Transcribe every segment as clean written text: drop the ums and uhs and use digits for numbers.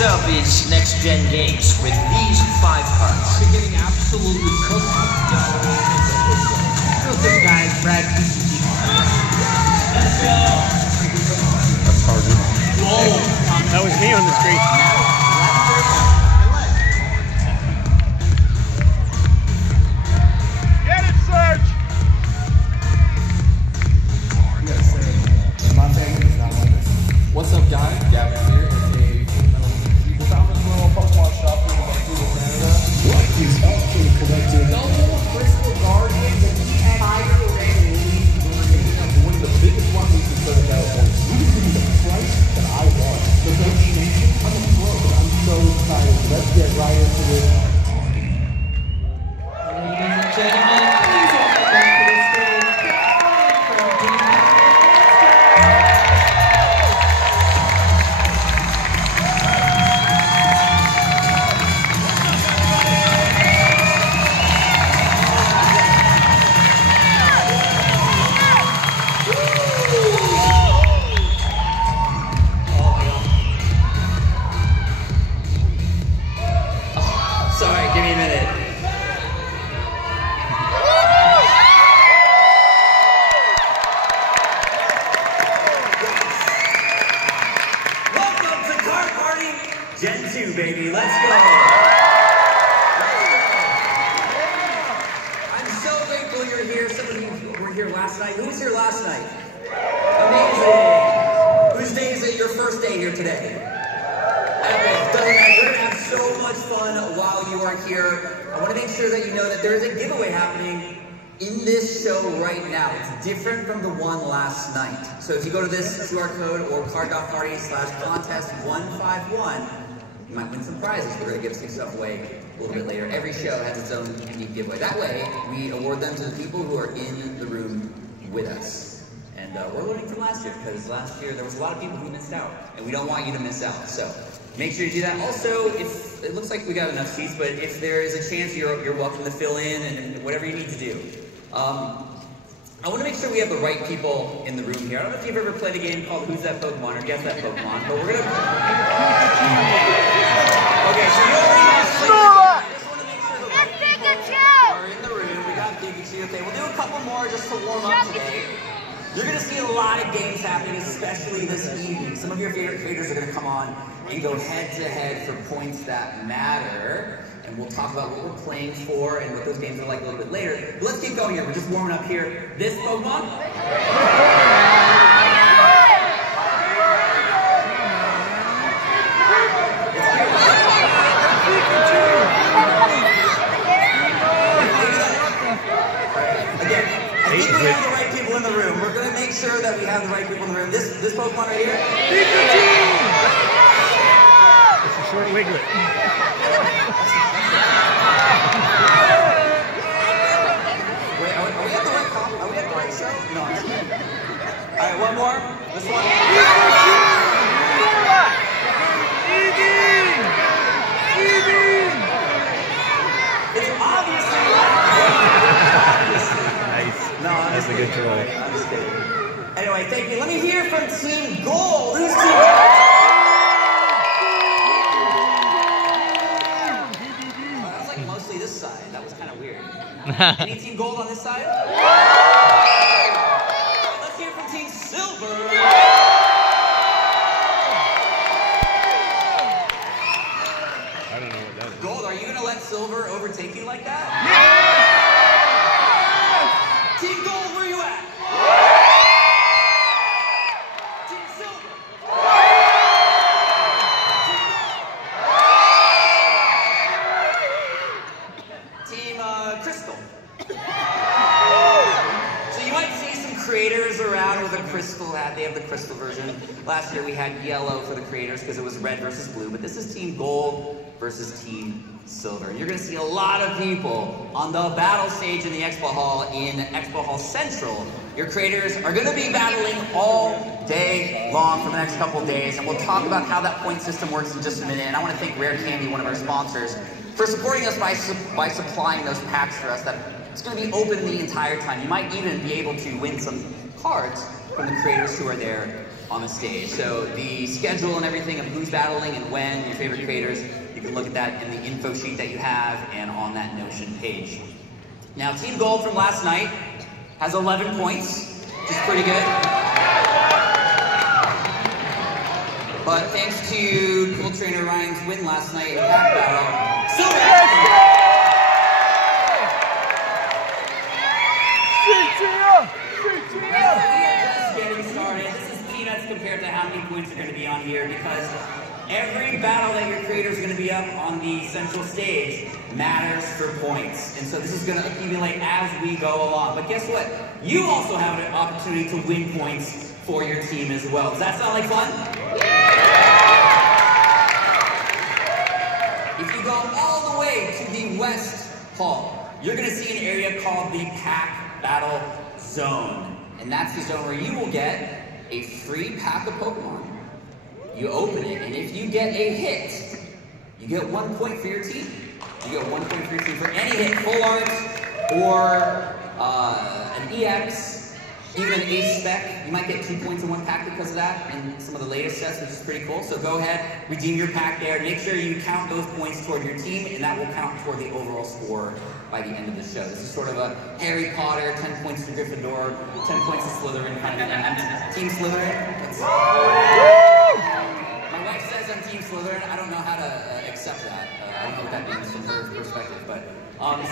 yourself these next-gen games with these 5 cards. You're getting absolutely cooked. Real good guys, Brad. That's harder. Oh, that was me on the street. Get it, Serge! what's up, guys? Gavin here at the Thomas Little Pokemon shop in Vancouver, Canada. What is up for the collective? Double Crystal Guardians and Tiger Ray release. We're picking up one of the biggest one we've Southern California. You can give me the price that I want. Negotiation, I'm a pro. I'm so excited. Let's get right into this. Ladies and gentlemen, please welcome back to the stage, from Team Sorry, give me a minute. Welcome to Card Party Gen 2, baby. Let's go. I'm so grateful you're here. Some of you were here last night. Who was here last night? Amazing. Whose day is it? Your first day here today? Epic. Doesn't matter. We're gonna have so much fun while you are here. I want to make sure that you know that there is a giveaway happening in this show right now. It's different from the one last night. So if you go to this QR code or card.party/contest151, you might win some prizes. We're going to give some stuff away a little bit later. Every show has its own unique giveaway. That way, we award them to the people who are in the room with us. And we're learning from last year, because last year there was a lot of people who missed out, and we don't want you to miss out. So make sure you do that. Also, if it looks like we got enough seats, but if there is a chance, you're welcome to fill in and whatever you need to do. I want to make sure we have the right people in the room here. I don't know if you've ever played a game called Who's That Pokemon or Guess That Pokemon, but we're gonna. Okay, so you already know. I just want to make sure the right people are in the room. We got Pikachu. Okay, we'll do a couple more just to warm up today. You're going to see a lot of games happening, especially this evening. Some of your favorite creators are going to come on and go head-to-head for points that matter. And we'll talk about what we're playing for and what those games are like a little bit later. But let's keep going here. We're just warming up here. This Pokemon. Again, I think we have the right people in the room. We're going to make sure that we have the right people in the room. This Pokemon right here. It's a short wiglet. Wait, are we at the right comp? Are we at the right show? No. Alright, one more. This one. It's obviously. Nice. No, that's a good troll. I'm just kidding. Anyway, thank you. Let me hear from Team Gold. Who's Team Gold? That was like mostly this side. That was kind of weird. Any Team Gold on this side? Let's hear from Team Silver. I don't know what that is. Gold, are you going to let Silver overtake you like that? Yeah! Team Gold, where you at? Team Silver. Team Crystal. So you might see some creators around with a crystal hat. They have the crystal version. Last year we had yellow for the creators because it was red versus blue. But this is Team Gold versus Team Silver. And you're going to see a lot of people on the battle stage in the Expo Hall in Expo Hall Central. Your creators are going to be battling all day long for the next couple of days. And we'll talk about how that point system works in just a minute. And I want to thank Rare Candy, one of our sponsors, for supporting us by supplying those packs for us. That it's going to be open the entire time. You might even be able to win some cards from the creators who are there on the stage. So the schedule and everything of who's battling and when, your favorite creators, you can look at that in the info sheet that you have and on that Notion page. Now, Team Gold from last night has 11 points, which is pretty good. But thanks to Cool Trainer Ryan's win last night in pack battle, Silver! We are just getting started. This is peanuts compared to how many points are going to be on here, because every battle that your creator is going to be up on the central stage matters for points. And so this is going to accumulate as we go along. But guess what? You also have an opportunity to win points for your team as well. Does that sound like fun? If you go all the way to the West Hall, you're going to see an area called the Pack Battle Zone. And that's the zone where you will get a free pack of Pokemon. You open it, and if you get a hit, you get 1 point for your team. You get 1 point for your team for any hit, full art, or an EX, even an Ace Spec. You might get 2 points in one pack because of that in some of the latest sets, which is pretty cool. So go ahead, redeem your pack there. Make sure you count those points toward your team, and that will count toward the overall score by the end of the show. This is sort of a Harry Potter, 10 points to Gryffindor, 10 points to Slytherin kind of thing. Team Slytherin. My wife says I'm Team Slytherin. I don't know how to accept that. I don't know what that means from her perspective. But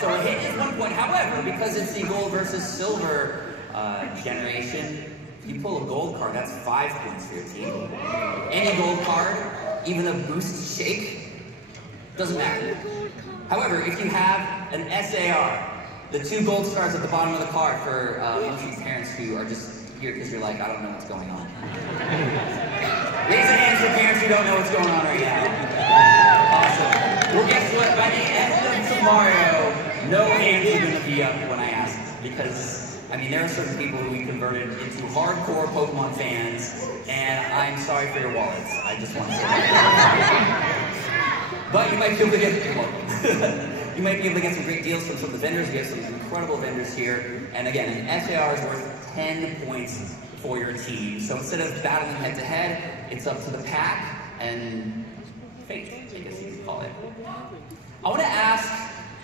so a hit is 1 point. However, because it's the gold versus silver generation, if you pull a gold card, that's 5 points for your team. Any gold card, even a boost shake, doesn't matter. However, if you have an SAR, the 2 gold stars at the bottom of the card for most of these parents who are just here because you're like, I don't know what's going on. Raise your hands for parents who don't know what's going on right now. Awesome. Well, guess what? By the end of tomorrow, no hands are going to be up when I ask, because, I mean, there are certain people who we converted into hardcore Pokemon fans, and I'm sorry for your wallets. I just want to say that. But you might be able to get you might be able to get some great deals from some of the vendors. We have some incredible vendors here. And again, an SAR is worth 10 points for your team. So instead of battling head-to-head, it's up to the pack and fate, I guess you could call it. I want to ask,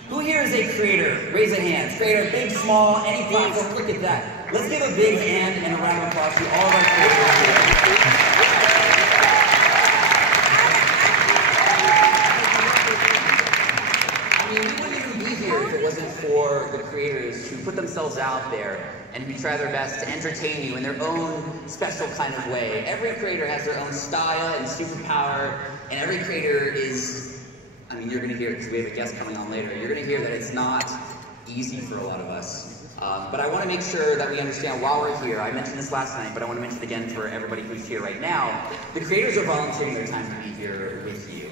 who here is a creator? Raise a hand. Creator, big, small, any platform, look at that. Let's give a big hand and a round of applause to all of our creators here. I mean, we wouldn't even be here if it wasn't for the creators who put themselves out there and who try their best to entertain you in their own special kind of way. Every creator has their own style and superpower, and every creator is, I mean, you're going to hear it because we have a guest coming on later, you're going to hear that it's not easy for a lot of us. But I want to make sure that we understand while we're here, I mentioned this last night, but I want to mention it again for everybody who's here right now, the creators are volunteering their time to be here with you.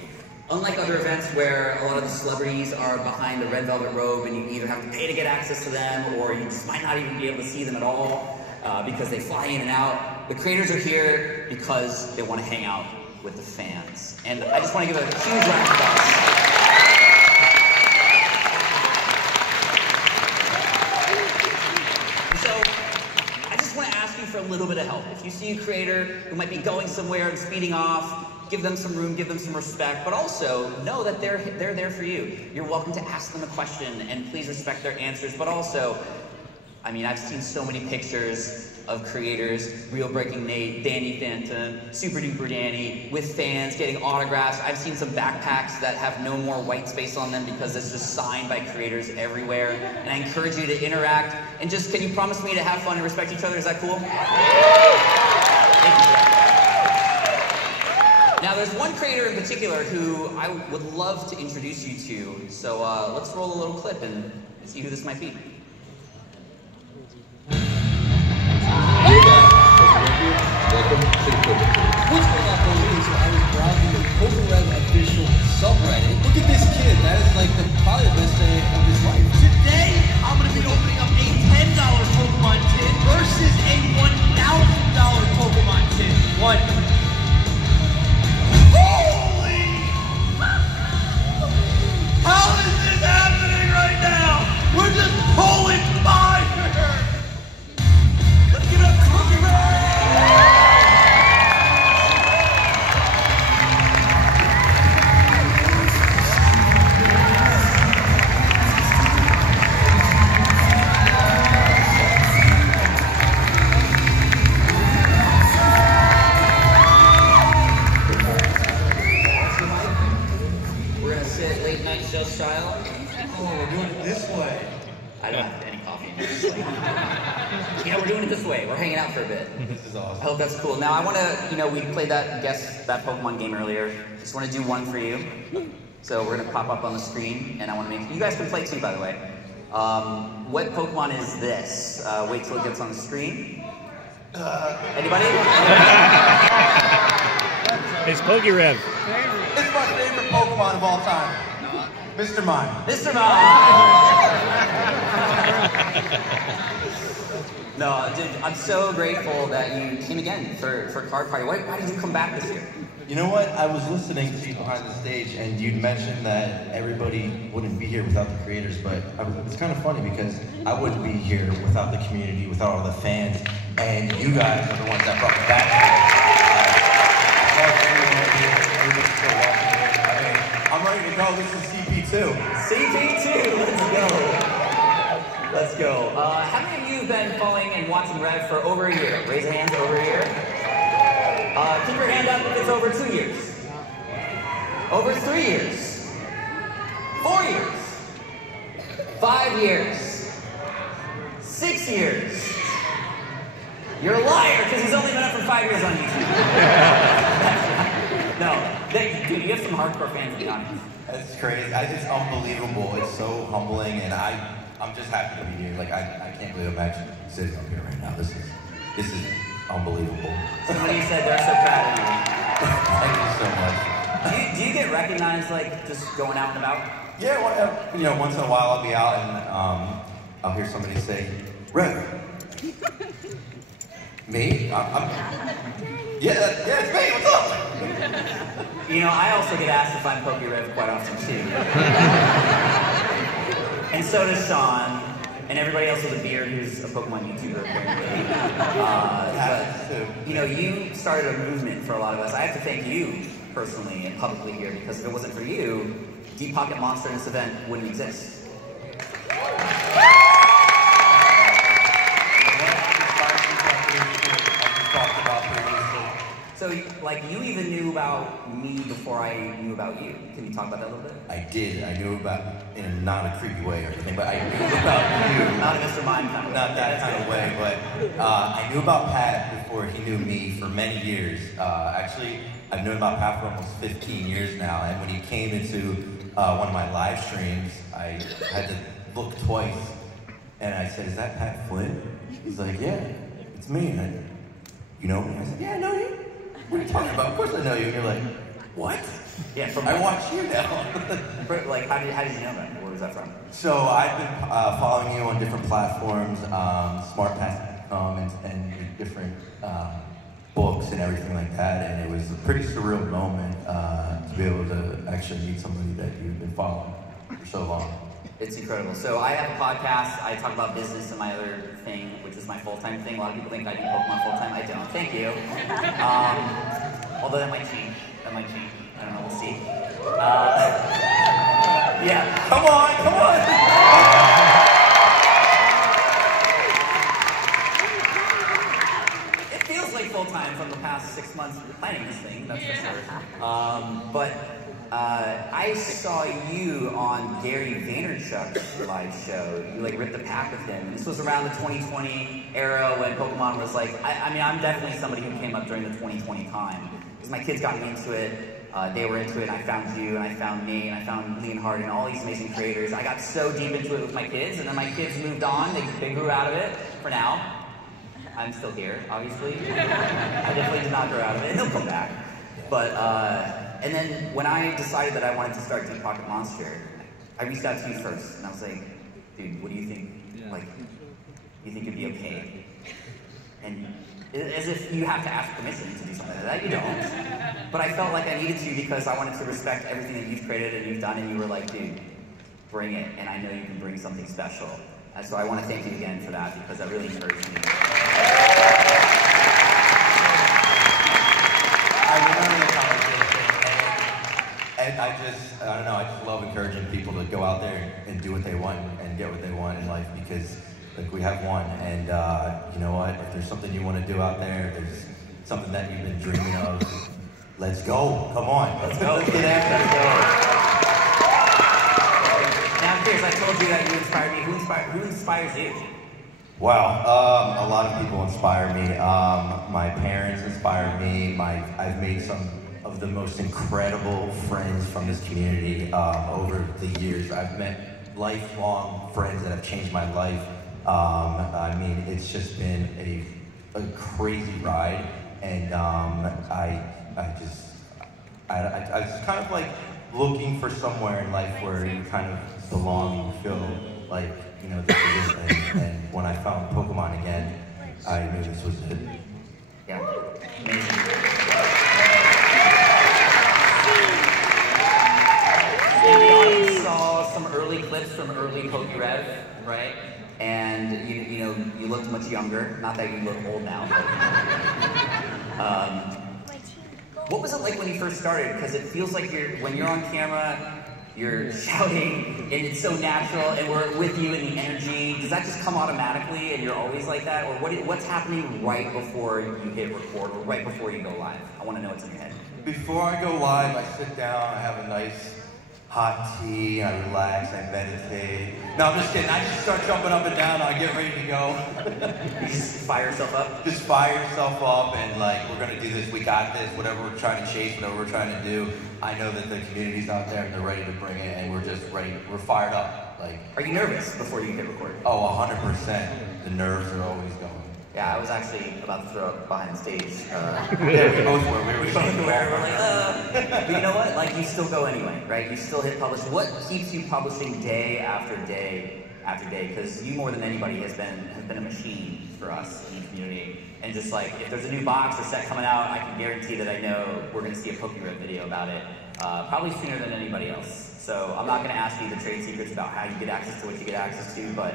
Unlike other events where a lot of the celebrities are behind a red velvet robe and you either have to pay to get access to them or you just might not even be able to see them at all because they fly in and out, the creators are here because they want to hang out with the fans. And I just want to give a huge round of applause. For a little bit of help. If you see a creator who might be going somewhere and speeding off, give them some room, give them some respect, but also know that they're there for you. You're welcome to ask them a question and please respect their answers, but also, I mean, I've seen so many pictures of creators, Real Breaking Nate, Danny Phantom, Super Duper Danny, with fans getting autographs. I've seen some backpacks that have no more white space on them because it's just signed by creators everywhere. And I encourage you to interact. And just, can you promise me to have fun and respect each other? Is that cool? Thank you. Now, there's one creator in particular who I would love to introduce you to. So let's roll a little clip and see who this might be. Welcome to the Pokemon. What's going on, Pokemon? So I was browsing the Pokemon official subreddit. Look at this kid. That is like probably the best day of his life. Today, I'm going to be opening up a $10 Pokemon tin versus a $1,000 Pokemon tin. Holy! How is this happening right now? We're just pulling fire! Let's give it up to Cookie Ray! practice it late night show style. Oh, we're doing it this way. I don't have any coffee in here. So. Yeah, we're doing it this way. We're hanging out for a bit. This is awesome. I hope that's cool. Now I want to, we played that Pokemon game earlier. Just want to do one for you. So we're gonna pop up on the screen, and I want to make you guys can play too, by the way. What Pokemon is this? Wait till it gets on the screen. Anybody? It's Pokerev. It's my favorite Pokemon of all time. Mr. Mime. Mr. Mime! No, dude, I'm so grateful that you came again for Card Party. Why did you come back this year? You know what? I was listening to you behind the stage, and you'd mentioned that everybody wouldn't be here without the creators, but it's kind of funny because I wouldn't be here without the community, without all the fans, and you guys are the ones that brought me back here. I'm ready to go. This is CP2. CP2, let's go. How many of you have been following and watching Rev for over a year? Raise your hands, over a year. Keep your hand up if it's over 2 years. Over 3 years. 4 years. 5 years. 6 years. You're a liar because he's only been up for 5 years on YouTube. No, dude, you have some hardcore fans, to be honest. It's crazy. It's unbelievable. It's so humbling, and I'm just happy to be here. Like I can't believe I'm actually sitting up here right now. This is unbelievable. Somebody said they're so proud of you. Thank you so much. Do you get recognized like just going out and about? Yeah, once in a while I'll be out and I'll hear somebody say, "Rev." Me? Yeah, it's me. What's up? I also get asked if I'm Pokerev quite often too. And so does Sean, and everybody else with a beard who's a Pokemon YouTuber apparently. You started a movement for a lot of us. I have to thank you personally and publicly here, because if it wasn't for you, Deep Pocket Monster in this event wouldn't exist. So, you even knew about me before I knew about you. Can you talk about that a little bit? I did. I knew about, in not a creepy way or anything, but I knew about you. Not a Mr. Mime kind of way. Not that kind of way, but I knew about Pat before he knew me for many years. Actually, I've known about Pat for almost 15 years now, and when he came into one of my live streams, I had to look twice, and I said, "Is that Pat Flynn?" He's like, "Yeah, it's me." And you know me? I said, "Yeah, I know you. What are you talking about? Of course I know you." And you're like, "What?" Yeah, I watch you now. How did you know that? Where was that from? So I've been following you on different platforms, SmartPass.com, and different books and everything like that. And it was a pretty surreal moment to be able to actually meet somebody that you've been following for so long. It's incredible. So I have a podcast. I talk about business and my other thing, which is my full-time thing. A lot of people think I do Pokemon full-time. I don't. Thank you. Although that might change. I don't know. We'll see. Yeah. Come on! It feels like full-time from the past 6 months planning this thing, that's for sure. I saw you on Gary Vaynerchuk's live show. You ripped the pack with him. And this was around the 2020 era when Pokemon was I'm definitely somebody who came up during the 2020 time. Because my kids got me into it. They were into it, and I found you, and I found me, and I found Leonhard, and all these amazing creators. I got so deep into it with my kids, and then my kids moved on. They grew out of it for now. I'm still here, obviously. I definitely did not grow out of it, and they'll come back. But, and then when I decided that I wanted to start Deep Pocket Monster, I reached out to you first, and I was like, dude, what do you think? You think it'd be okay? And as if you have to ask permission to do something like that. You don't. But I felt like I needed to because I wanted to respect everything that you've created and you've done, and you were like, dude, bring it, and I know you can bring something special. And so I want to thank you again for that, because that really encouraged me. I remember the conversation, and I don't know, I just love encouraging people to go out there and do what they want and get what they want in life, because we have one, and you know what, if there's something you want to do out there, if there's something that you've been dreaming of, let's go, come on, let's go, let's get after it. who inspires you? Wow, a lot of people inspire me. My parents inspire me. I've made some of the most incredible friends from this community over the years. I've met lifelong friends that have changed my life. I mean, it's just been a crazy ride, and I just kind of like looking for somewhere in life where you kind of belong, you feel like, you know, this is it. And when I found Pokemon again, I knew this was it. Yeah. Amazing. We saw some early clips from early PokeRev, right? And you looked much younger. Not that you look old now. But, what was it like when you first started? Because it feels like when you're on camera, you're shouting, and it's so natural, and we're with you in the energy. Does that just come automatically, and you're always like that? Or what's happening right before you hit record, or right before you go live? I want to know what's in your head. Before I go live, I sit down, I have a nice hot tea, I relax, I meditate. No, I'm just kidding. I just start jumping up and down, I get ready to go. You just fire yourself up? Just fire yourself up, and like, we're gonna do this, we got this, whatever we're trying to chase, whatever we're trying to do. I know that the community's out there and they're ready to bring it, and we're just ready, we're fired up. Like, are you nervous before you hit record? Oh, 100%. The nerves are always going. Yeah, I was actually about to throw up behind the stage. Yeah, we both were. We were both were. We're like, But you know what? Like, you still go anyway, right? You still hit publish. What keeps you publishing day after day after day? Because you, more than anybody, has been a machine for us in the community. And just like, if there's a new box or set coming out, I can guarantee that I know we're going to see a PokeRev video about it, probably sooner than anybody else. So I'm not going to ask you the trade secrets about how you get access to what you get access to, but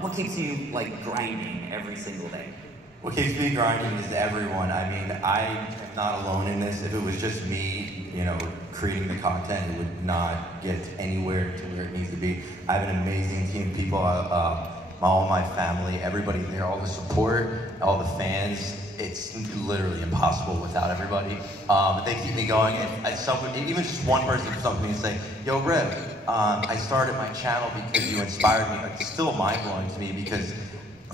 what keeps you like grinding every single day? What keeps me grinding is everyone. I mean, I am not alone in this. If it was just me, you know, creating the content, it would not get anywhere to where it needs to be. I have an amazing team of people, all my family, everybody there, all the support, all the fans. It's literally impossible without everybody. But they keep me going, and even just one person comes up to me and say, "Yo, Rev, I started my channel because you inspired me." It's still mind-blowing to me, because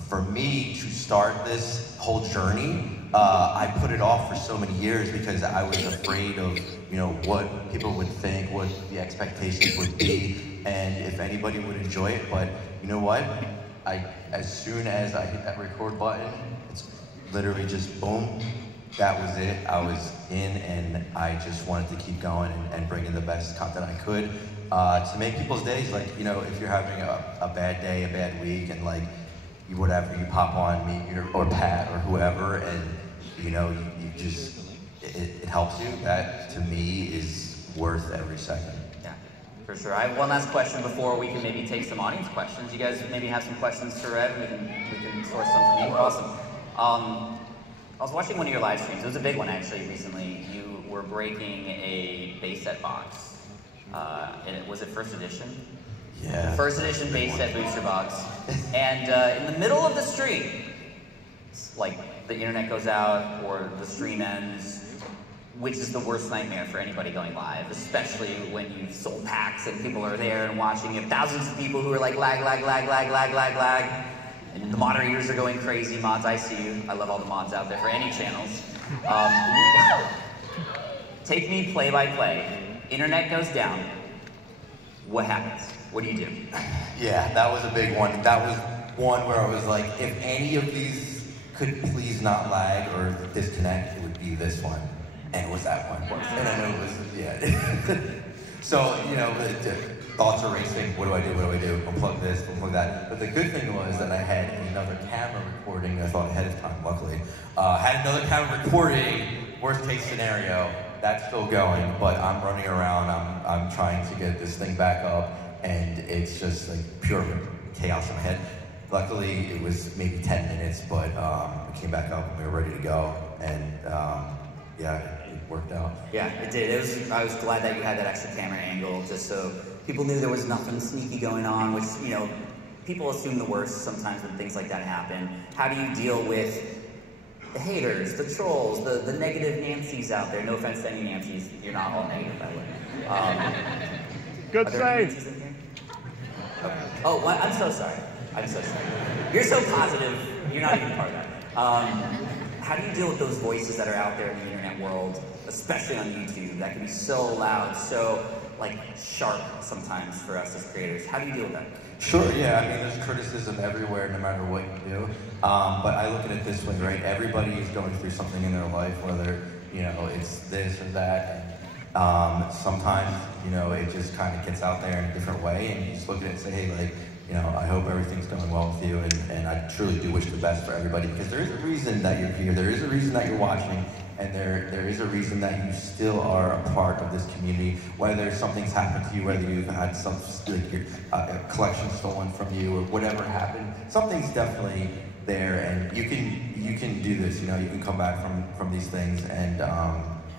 for me to start this whole journey, I put it off for so many years because I was afraid of, you know, what people would think, what the expectations would be, and if anybody would enjoy it. But you know what? As soon as I hit that record button, it's literally just boom, that was it. I was in, and I just wanted to keep going and bring in the best content I could to make people's days. Like, you know, if you're having a bad day, a bad week, and like, you pop on me or Pat or whoever, and you know, you just, it helps you. That to me is worth every second. Yeah, for sure. I have one last question before we can maybe take some audience questions. You guys maybe have some questions for Rev, and we can source some from you. Awesome. I was watching one of your live streams. It was a big one actually recently. You were breaking a base set box. Was it first edition? Yeah. First edition base set booster box. And in the middle of the stream, like the internet goes out or the stream ends, which is the worst nightmare for anybody going live, especially when you've sold packs and people are there and watching. You have thousands of people who are like lag. And the moderators are going crazy. Mods, I see you. I love all the mods out there for any channels. Take me play by play. Internet goes down. What happens? What do you do? Yeah, that was a big one. That was one where I was like, if any of these could please not lag or disconnect, it would be this one. And it was that one. And I know it was, yeah. So, you know, thoughts are racing. What do I do? What do I do? Unplug this, unplug that. But the good thing was that I had another camera recording. I thought ahead of time, luckily. Had another camera recording, worst case scenario. That's still going, but I'm running around. I'm trying to get this thing back up, and it's just like pure chaos in my head. Luckily, it was maybe 10 minutes, but we came back up and we were ready to go, and yeah, it worked out. Yeah, it did. I was glad that you had that extra camera angle, just so people knew there was nothing sneaky going on, which, you know, people assume the worst sometimes when things like that happen. How do you deal with the haters, the trolls, the negative Nancys out there? No offense to any Nancys, you're not all negative, by the way. Good save. Okay. Oh, what? I'm so sorry. I'm so sorry. You're so positive. You're not even part of that. How do you deal with those voices that are out there in the internet world, especially on YouTube, that can be so loud, so like sharp sometimes for us as creators? How do you deal with that? Sure, yeah, I mean, there's criticism everywhere, no matter what you do. But I look at it this way, right? Everybody is going through something in their life, whether, you know, it's this or that. And sometimes, you know, it just kind of gets out there in a different way, and you just look at it and say, hey, like, you know, I hope everything's going well with you, and I truly do wish the best for everybody, because there is a reason that you're here, there is a reason that you're watching, and there is a reason that you still are a part of this community, whether something's happened to you, whether you've had some, like, your collection stolen from you, or whatever happened, something's definitely there, and you can do this, you know, you can come back from these things, and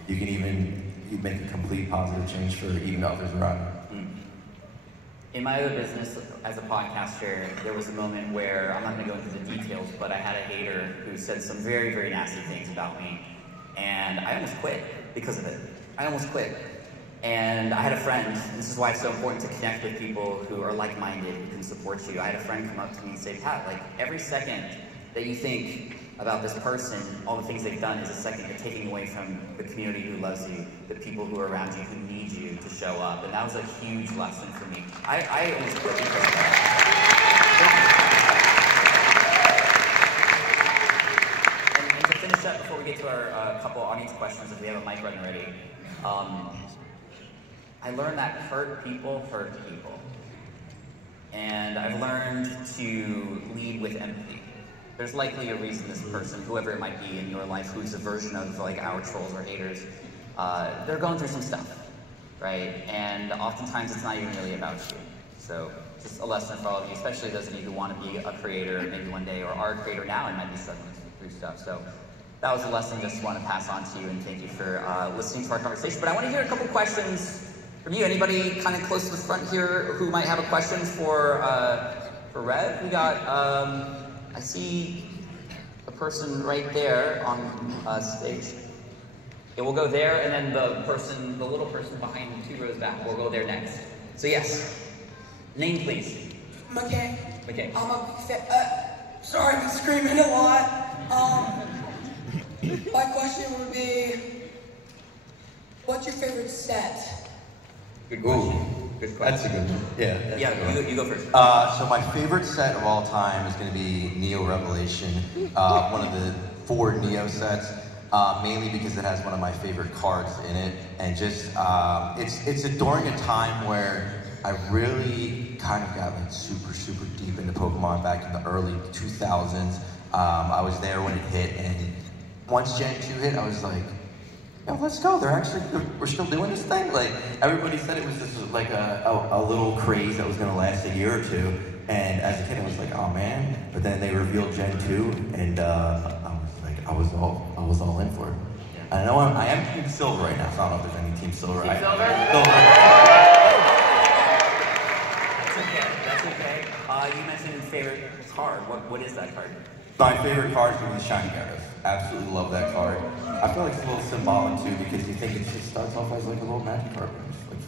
you can even make a complete positive change for even others around you. In my other business, as a podcaster, there was a moment where, I'm not going to go into the details, but I had a hater who said some very, very nasty things about me. And I almost quit because of it. I almost quit. And I had a friend, this is why it's so important to connect with people who are like-minded, who can support you. I had a friend come up to me and say, Pat, like, every second that you think about this person, all the things they've done is a second you're taking away from the community who loves you, the people who are around you who need you to show up. And that was a huge lesson for me. I almost quit because of that. And to finish up, before we get to our couple audience questions, if we have a mic running ready, I learned that hurt people hurt people. And I've learned to lead with empathy. There's likely a reason this person, whoever it might be in your life, who's a version of like our trolls or haters, they're going through some stuff, right? And oftentimes it's not even really about you. So just a lesson for all of you, especially those of you who want to be a creator maybe one day, or are a creator now and might be struggling through stuff. So that was a lesson just want to pass on to you, and thank you for listening to our conversation. But I want to hear a couple questions from you. Anybody kind of close to the front here who might have a question for Rev? We got, I see a person right there on stage. Yeah, we'll go there, and then the little person behind 2 rows back, we'll go there next. So yes, name please. McKay. McKay. I'm a big fan. Sorry, I'm screaming a lot. My question would be, what's your favorite set? Good question. Good question. That's a good one. Yeah. Yeah, you go first. So my favorite set of all time is going to be Neo Revelation, one of the 4 Neo sets, mainly because it has one of my favorite cards in it, and just it's during a time where I really kind of got like super deep into Pokemon back in the early 2000s. I was there when it hit, and once Gen 2 hit, I was like, yo, let's go. We're still doing this thing? Like, everybody said it was just like a little craze that was gonna last a year or two. And as a kid, I was like, oh man. But then they revealed Gen 2, and I was all in for it. I know I am Team Silver right now, so I don't know if there's any Team Silver. Team Silver? That's okay. You mentioned favorite card. What is that card? My favorite card is going to be Shiny Gyarados. Absolutely love that card. I feel like it's a little symbolic too, because you think it just starts off as like a little magic card, just like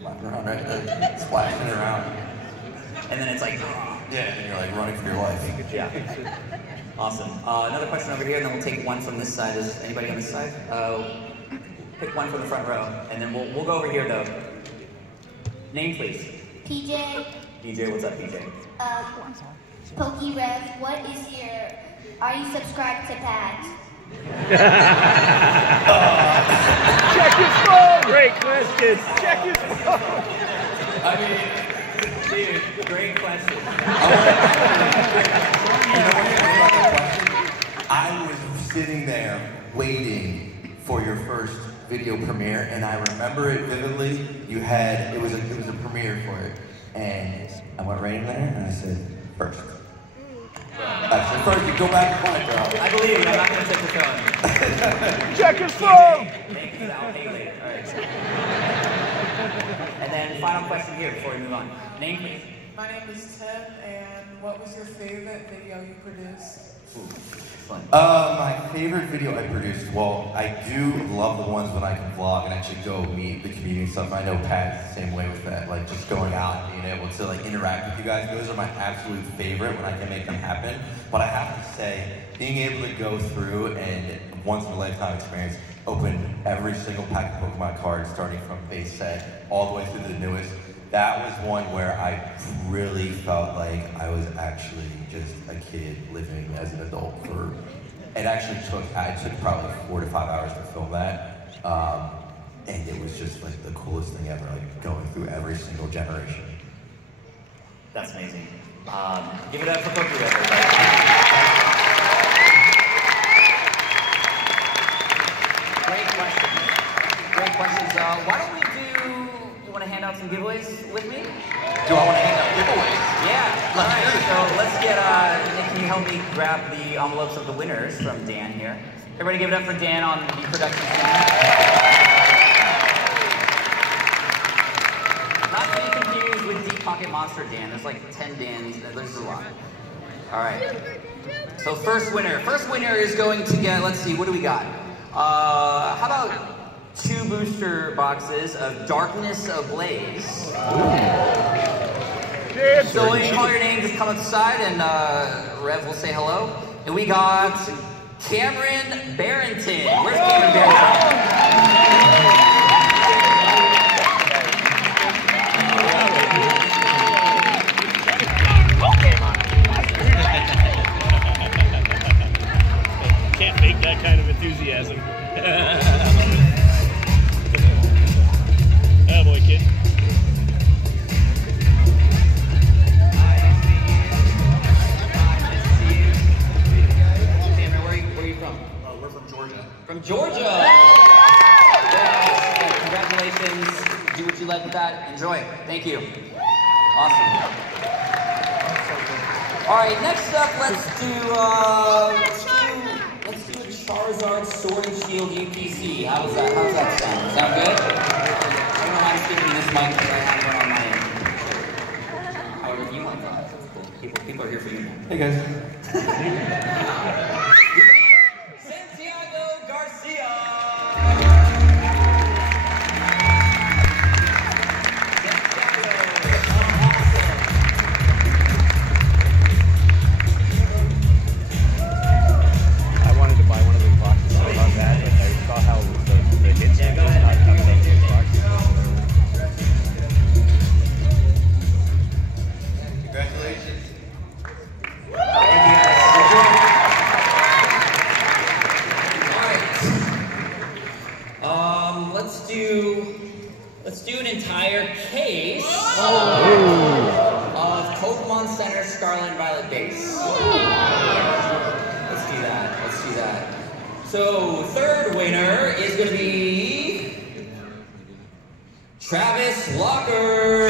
flying around, right? Like, splashing it around. And then it's like, yeah, and you're like running for your life. Yeah. Awesome. Another question over here, and then we'll take one from this side. Is anybody on this side? Pick one from the front row, and then we'll go over here though. Name please. PJ. PJ, what's up, PJ? PokeRev, what is are you subscribed to Pat? Check his phone! Great question. Check his phone. I mean, dude, great question. I was sitting there waiting for your first video premiere, and I remember it vividly. It was a premiere for it, and I went right in there and I said, first. Actually, first, you go back and find it. I believe you. I'm not going to check the phone. Check his phone! Thank you. I'll pay you later. All right. And then final question here before we move on. Name please. My name is Tim, and what was your favorite video you produced? My favorite video I produced, well, I do love the ones when I can vlog and actually go meet the community and stuff. I know Pat's the same way with that, like just going out and being able to like interact with you guys. Those are my absolute favorite when I can make them happen. But I have to say, being able to go through and once in a lifetime experience, open every single pack of Pokemon cards, starting from base set all the way through the newest, that was one where I really felt like I was actually just a kid living as an adult for, it took probably 4 to 5 hours to film that. And it was just like the coolest thing ever, like going through every single generation. That's amazing. Give it up for Pokemon, everybody. Great questions. Great questions. Why don't we you want to hand out some giveaways with me? Do I want to hand out giveaways? Yeah. All right. So let's get, Nick, can you help me grab the envelopes of the winners from Dan here? Everybody give it up for Dan on the production team. Not to be confused with Deep Pocket Monster Dan. There's like 10 Dans. There's a lot. All right. So first winner. First winner is going to get, let's see, what do we got? How about 2 booster boxes of Darkness Ablaze. So when you call your name, just come up the side and Rev will say hello. And we got Cameron Barrington. Where's Cameron Barrington? Can't fake that kind of enthusiasm. Oh boy, kid. Where are you from? We're from Georgia. From Georgia! Yes. Congratulations. Do what you like with that. Enjoy. Thank you. Awesome. All right, next up, let's do a Charizard Sword and Shield UPC. How's that sound? Sound good? I don't know how to speak in this mic because I have one on my end. However you want that. That's cool. People are here for you. Hey guys. Santiago Garcia. I wanted to buy one of those boxes so bad, but I saw how the hits were just not coming out of those boxes. Congratulations. Let's do an entire case of Pokemon Center Scarlet and Violet base. Let's do that. So, third winner is going to be Travis Locker.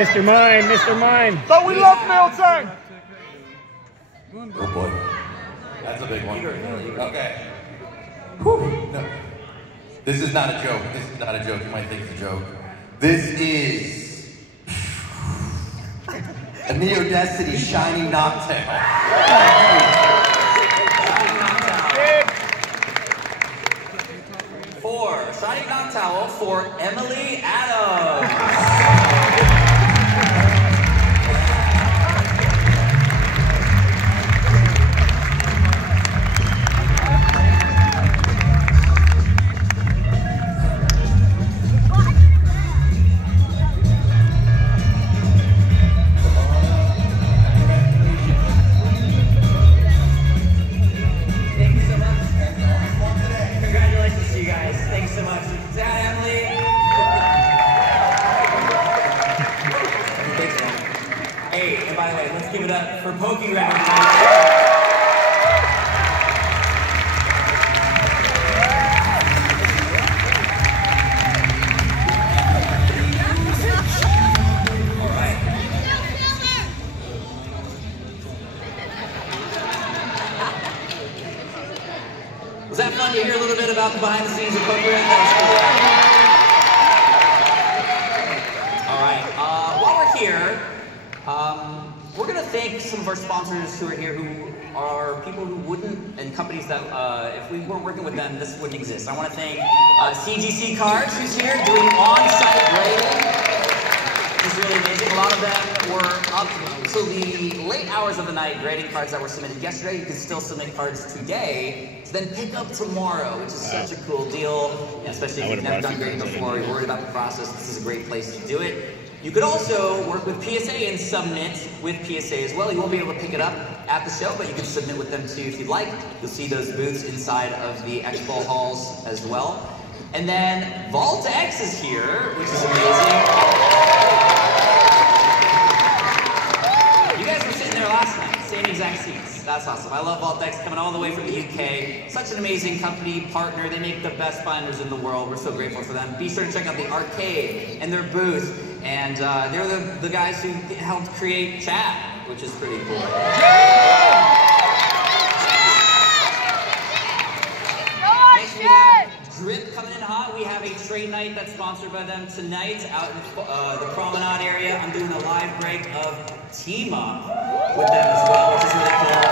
Mr. Mime. But we love Milton. Oh boy, that's a big one. Okay. Whew. No. This is not a joke. You might think it's a joke. This is a Neo Destiny Shiny Noctowl. Shiny Noctowl for Emily Adams. that fun to hear a little bit about the behind the scenes of Poker Red? That was cool, right? All right, while we're here, we're gonna thank some of our sponsors who are here who are people who wouldn't, and companies that if we weren't working with them, this wouldn't exist. I want to thank CGC Cars, who's here doing on-site grading. It's really amazing. A lot of them were up until the late hours of the night grading cards that were submitted yesterday. You can still submit cards today to then pick up tomorrow, which is such a cool deal. And especially if you've never done grading before, you're worried about the process, this is a great place to do it. You could also work with PSA and submit with PSA as well. You won't be able to pick it up at the show, but you can submit with them too if you'd like. You'll see those booths inside of the expo halls as well. And then Vault X is here, which is amazing. You guys were sitting there last night, same exact seats. That's awesome. I love Vault X, coming all the way from the UK. Such an amazing company, partner. They make the best binders in the world. We're so grateful for them. Be sure to check out the arcade and their booth. And they're the guys who helped create Chat, which is pretty cool. Next we have Drip coming in hot. We have a trade night that's sponsored by them tonight out in the Promenade area. I'm doing a live break of Team Up with them as well, which is really cool.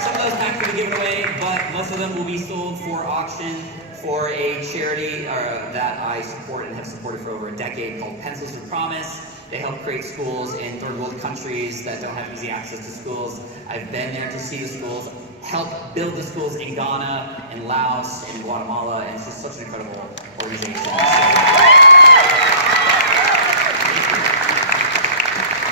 Some of those packs will be given away, but most of them will be sold for auction for a charity that I support and have supported for over a decade called Pencils for Promise. They help create schools in third world countries that don't have easy access to schools. I've been there to see the schools, help build the schools in Ghana and Laos and Guatemala, and it's just such an incredible organization.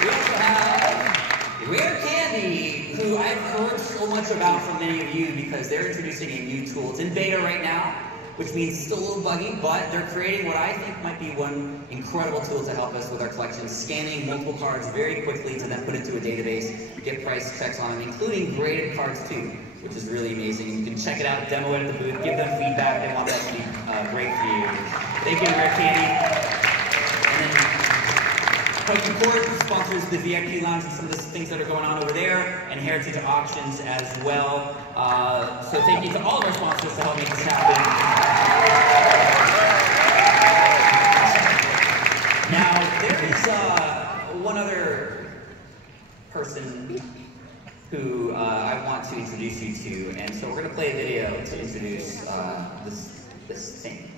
We also have Rare Candy, who I've heard so much about from many of you because they're introducing a new tool. It's in beta right now, which means it's still a little buggy, but they're creating what I think might be one incredible tool to help us with our collection, scanning multiple cards very quickly to then put into a database, get price checks on them, including graded cards too, which is really amazing. And you can check it out, demo it at the booth, give them feedback. They want that to be great for you. Thank you, Rare Candy. And then Court sponsors the VIP Lounge and some of the things that are going on over there, and Heritage Auctions as well. So thank you to all of our sponsors to help make this happen. Now, there is one other person who I want to introduce you to, and so we're going to play a video to introduce this thing.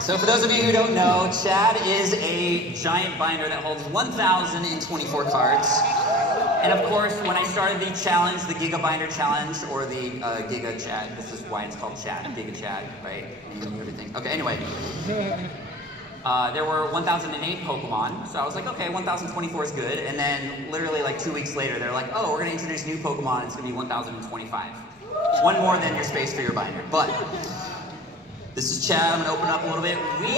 So for those of you who don't know, Chad is a giant binder that holds 1,024 cards. And of course, when I started the challenge, the Giga Binder Challenge, or the Giga Chad, this is why it's called Chad, Giga Chad, right? Everything. Okay, anyway. There were 1,008 Pokemon, so I was like, okay, 1,024 is good. And then literally like 2 weeks later, they're like, oh, we're gonna introduce new Pokemon, it's gonna be 1,025. One more than your space for your binder. But this is Chad, I'm gonna open up a little bit. We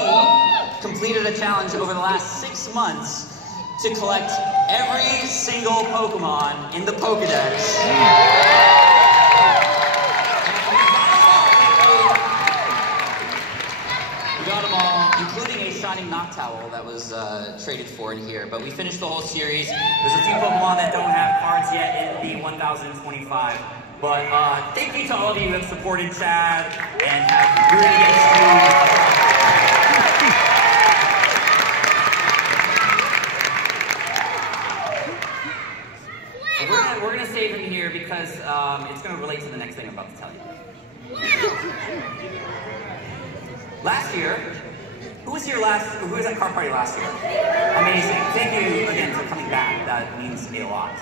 completed a challenge over the last 6 months to collect every single Pokemon in the Pokedex. We got them all, including a shiny Noctowl that was traded for in here. But we finished the whole series. There's a few Pokemon that don't have cards yet in the 1,025. But thank you to all of you who have supported Chad and have really we're gonna save him here because it's gonna relate to the next thing I'm about to tell you. Last year, who was at Card Party last year? Amazing. Thank you again for coming back. That means a lot.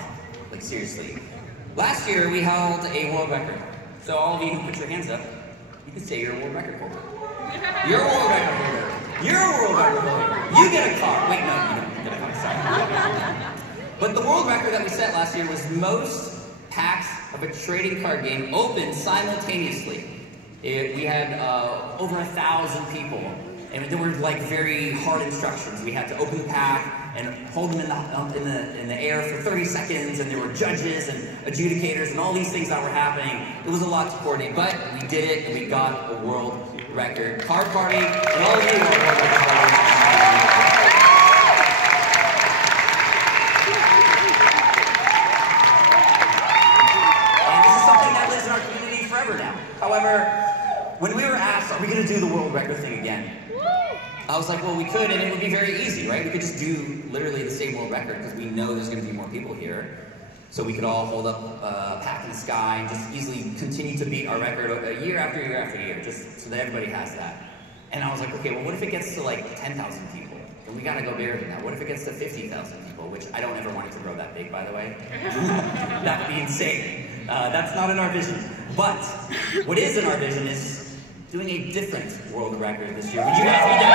Like seriously. Last year we held a world record. So all of you who put your hands up, you can say you're a world record holder. You're a world record holder. You're a world record holder. You get a card. Wait, no, you don't get a card. Sorry. But the world record that we set last year was most packs of a trading card game opened simultaneously. We had over 1,000 people, and there were like very hard instructions. We had to open the pack and hold them in the air for 30 seconds, and there were judges and adjudicators and all these things that were happening. It was a lot to coordinate, but we did it, and we got a world record card party, and all of you are world record holders. However, when we were asked, are we going to do the world record thing again? I was like, well, we could, and it would be very easy, right? We could just do literally the same world record because we know there's going to be more people here. So we could all hold up a pack in the sky and just easily continue to beat our record year after year after year, just so that everybody has that. And I was like, okay, well, what if it gets to like 10,000 people? And we got to go bigger than that. What if it gets to 50,000 people? Which I don't ever want it to grow that big, by the way. That would be insane. That's not in our vision. But what is in our vision is doing a different world record this year. Would you guys be down?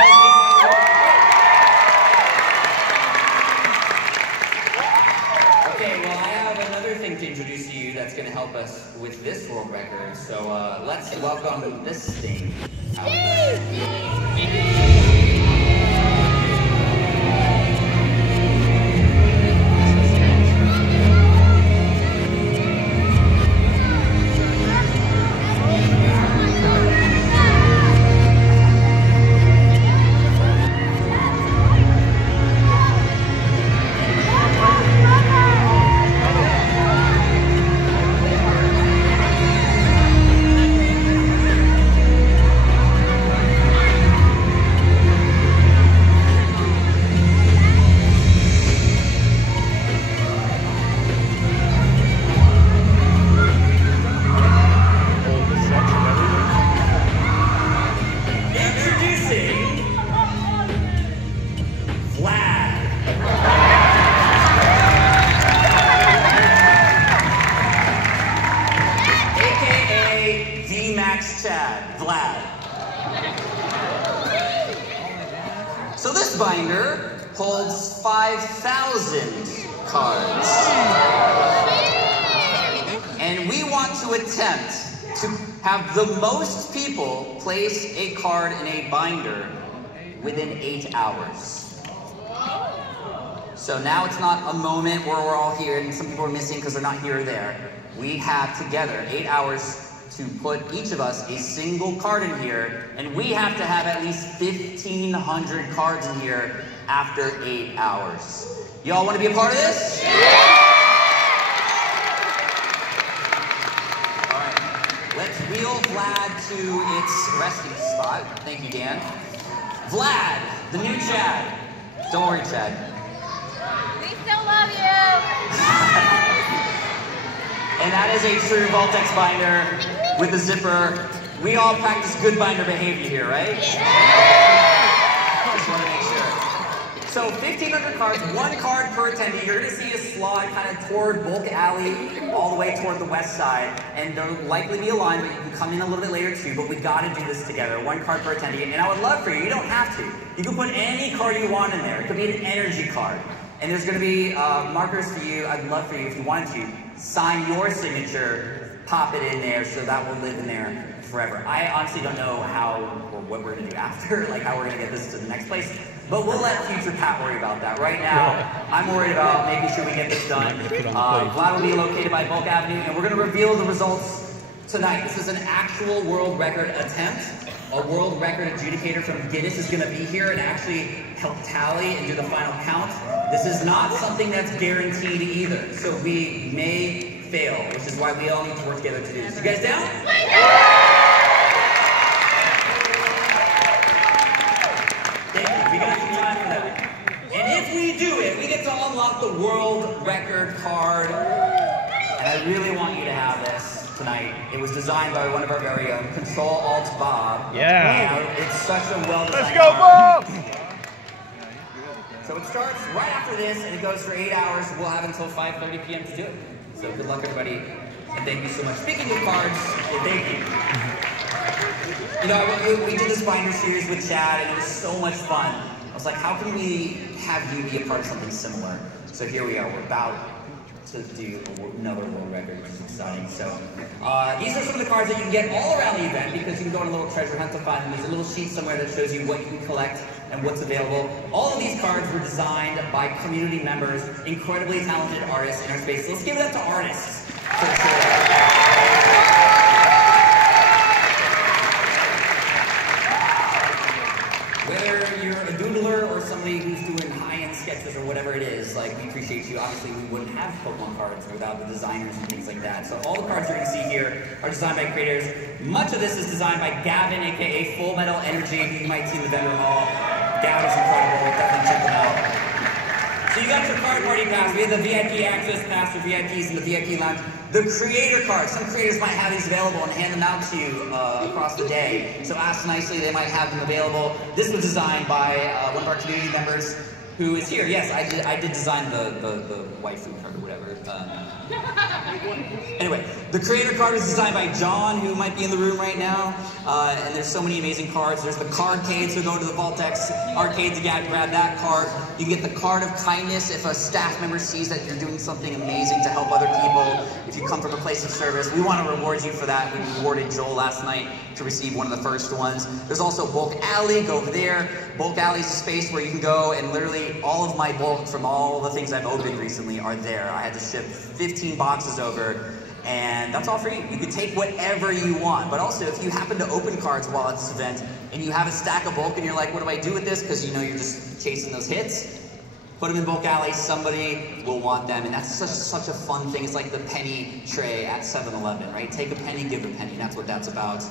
Okay, well, I have another thing to introduce to you that's going to help us with this world record. So let's welcome this thing out. So this binder holds 5,000 cards. And we want to attempt to have the most people place a card in a binder within 8 hours. So now it's not a moment where we're all here and some people are missing because they're not here or there. We have together 8 hours to put each of us a single card in here, and we have to have at least 1,500 cards in here after 8 hours. Y'all want to be a part of this? All right, let's wheel Vlad to its resting spot. Thank you, Dan. Vlad, the new Chad. Don't worry, Chad. We still love you. And that is a true Voltex binder with a zipper. We all practice good binder behavior here, right? Just want to make sure. So 1,500 cards, 1 card per attendee. You're going to see a slot kind of toward Bulk Alley, all the way toward the west side. And there'll likely be a line where you can come in a little bit later too, but we got to do this together. 1 card per attendee. And I would love for you, you don't have to. You can put any card you want in there. It could be an energy card. And there's going to be markers for you. I'd love for you, if you wanted to, sign your signature, pop it in there, so that will live in there forever. I honestly don't know how or what we're going to do after, like how we're going to get this to the next place, but we'll let future Pat worry about that. Right now, I'm worried about making sure we get this done. Vlad will be located by Bulk Avenue, and we're going to reveal the results tonight. This is an actual world record attempt. A world record adjudicator from Guinness is going to be here and actually help tally and do the final count. This is not something that's guaranteed either, so we may fail, which is why we all need to work together to do this. You guys down? Thank you. We got some time for that. And if we do it, we get to unlock the world record card. And I really want you to have this tonight. It was designed by one of our very own, Control Alt Bob. Yeah. It's such a well-designed Let's go, Bob! So it starts right after this, and it goes for 8 hours. We'll have until 5:30 p.m. to do it. So good luck, everybody, and thank you so much. Speaking of cards, thank you. You know, we did this binder series with Chad, and it was so much fun. I was like, how can we have you be a part of something similar? So here we are. We're about to do another world record, which is exciting. So these are some of the cards that you can get all around the event, because you can go on a little treasure hunt to find them. There's a little sheet somewhere that shows you what you can collect and what's available. All of these cards were designed by community members, incredibly talented artists in our space. So let's give it up to artists. For sure. Whether you're a doodler or somebody who's doing high-end sketches or whatever it is, like, we appreciate you. Obviously, we wouldn't have Pokemon cards without the designers and things like that. So all the cards you're going to see here are designed by creators. Much of this is designed by Gavin, aka Full Metal Energy, who you might see in the vendor hall. Gavin is incredible. Definitely check him out. So you got your card party pass. We have the VIP access pass for VIPs in the VIP lounge. The creator cards. Some creators might have these available and hand them out to you across the day. So ask nicely, they might have them available. This was designed by one of our community members who is here. Yes, I did design the waifu card or whatever. Anyway, the creator card was designed by John, who might be in the room right now. And there's so many amazing cards. There's the cardcade, so go to the Vaultex arcade to grab that card. You can get the card of kindness if a staff member sees that you're doing something amazing to help other people. If you come from a place of service, we want to reward you for that. We rewarded Joel last night to receive one of the first ones. There's also Bulk Alley, go over there. Bulk Alley is a space where you can go, and literally all of my bulk from all the things I've opened recently are there. I had to ship 15 boxes over, and that's all free. You can take whatever you want, but also if you happen to open cards while at this event, and you have a stack of bulk and you're like, what do I do with this? Because you know you're just chasing those hits. Put them in Bulk Alley, somebody will want them, and that's such a fun thing. It's like the penny tray at 7-Eleven, right? Take a penny, give a penny, that's what that's about.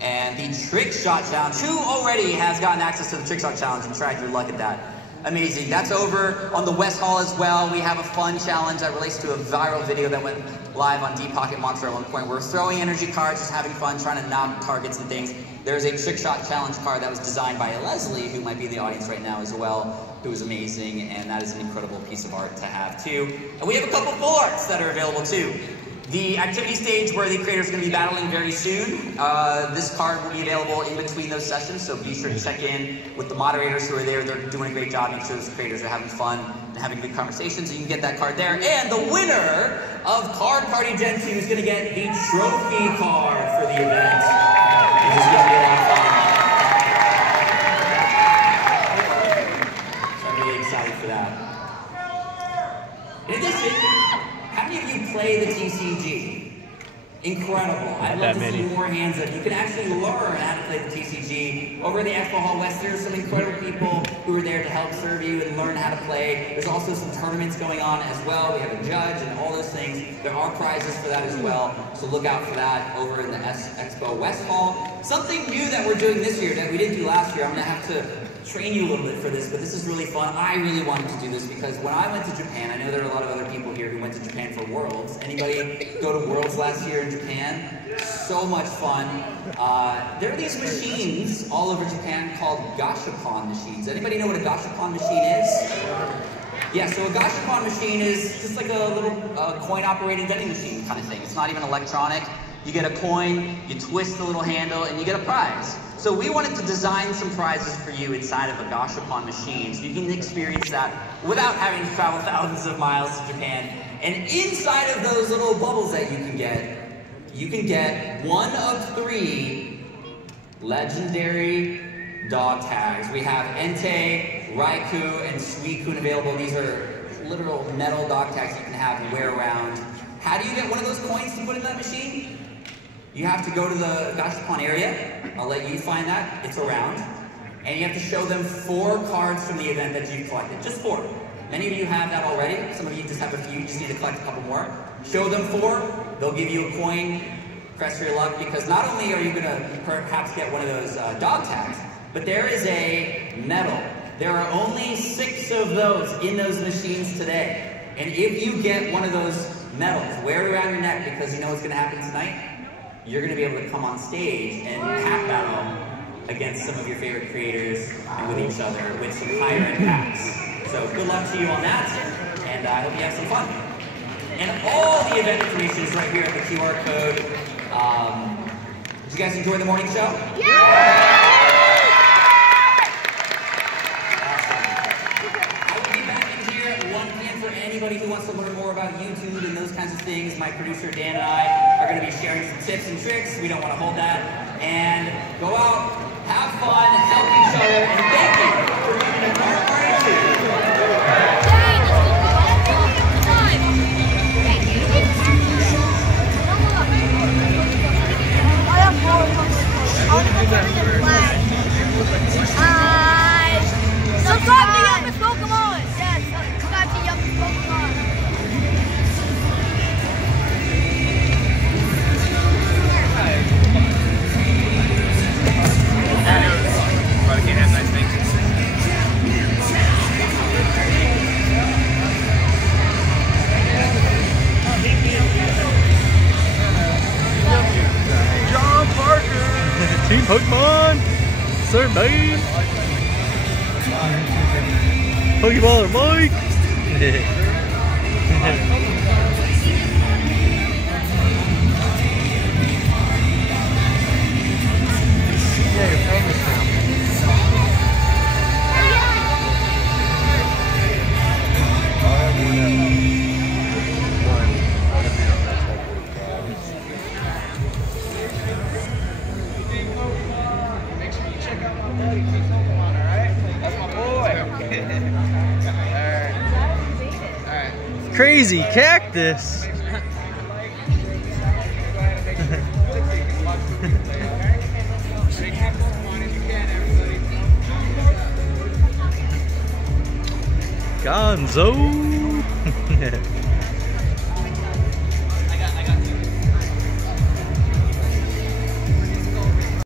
And the Trick Shot Challenge, who already has gotten access to the Trick Shot Challenge and tried your luck at that? Amazing. That's over on the West Hall as well. We have a fun challenge that relates to a viral video that went live on Deep Pocket Monster at one point. We're throwing energy cards, just having fun, trying to knock targets and things. There's a Trick Shot Challenge card that was designed by Leslie, who might be in the audience right now as well, who is amazing, and that is an incredible piece of art to have too. And we have a couple full arts that are available too. The activity stage where the creators are going to be battling very soon. This card will be available in between those sessions, so be sure to check in with the moderators who are there. They're doing a great job making sure those creators are having fun and having good conversations, so you can get that card there. And the winner of Card Party Gen 2 is going to get the trophy card for the event. This is going to be a lot of fun. So I'm really excited for that. In addition, how many of you play the TCG? Incredible. I'd love to see more hands up. You can actually learn how to play the TCG. Over in the Expo Hall West, there's some incredible people who are there to help serve you and learn how to play. There's also some tournaments going on as well. We have a judge and all those things. There are prizes for that as well, so look out for that over in the Expo West Hall. Something new that we're doing this year that we didn't do last year, I'm going to have to train you a little bit for this, but this is really fun. I really wanted to do this because when I went to Japan, I know there are a lot of other people here who went to Japan for Worlds. Anybody go to Worlds last year in Japan? So much fun. There are these machines all over Japan called gashapon machines. Anybody know what a gashapon machine is? Yeah, so a gashapon machine is just like a little coin-operated vending machine kind of thing. It's not even electronic. You get a coin, you twist the little handle, and you get a prize. So we wanted to design some prizes for you inside of a gashapon machine, so you can experience that without having to travel thousands of miles to Japan. And inside of those little bubbles that you can get one of 3 legendary dog tags. We have Entei, Raikou, and Suicune available. These are literal metal dog tags you can have and wear around. How do you get one of those coins to put in that machine? You have to go to the gashapon area. I'll let you find that. It's around. And you have to show them 4 cards from the event that you've collected. Just 4. Many of you have that already. Some of you just have a few. You just need to collect a couple more. Show them 4. They'll give you a coin. Press your luck, because not only are you going to perhaps get one of those dog tags, but there is a medal. There are only 6 of those in those machines today. And if you get one of those medals, wear it around your neck, because you know what's going to happen tonight? You're going to be able to come on stage and pack battle against some of your favorite creators and with each other with some higher end packs. So good luck to you on that, and I hope you have some fun. And all the event information is right here at the QR code. Did you guys enjoy the morning show? Yeah! Anybody who wants to learn more about YouTube and those kinds of things, my producer Dan and I are going to be sharing some tips and tricks. We don't want to hold that. And go out, have fun, help each other, and thank you for coming to Car Party 2. Subscribe to Youngest Pokemon! Yes, subscribe to Youngest Pokemon. Probably can't have nice things. John Parker! Team Pokemon! Sir Bane! Pokeballer Mike! Yeah, you're famous now. Make sure you check out my buddy, Team Pokemon, alright? That's my boy. Alright. Crazy cactus! Gonzo!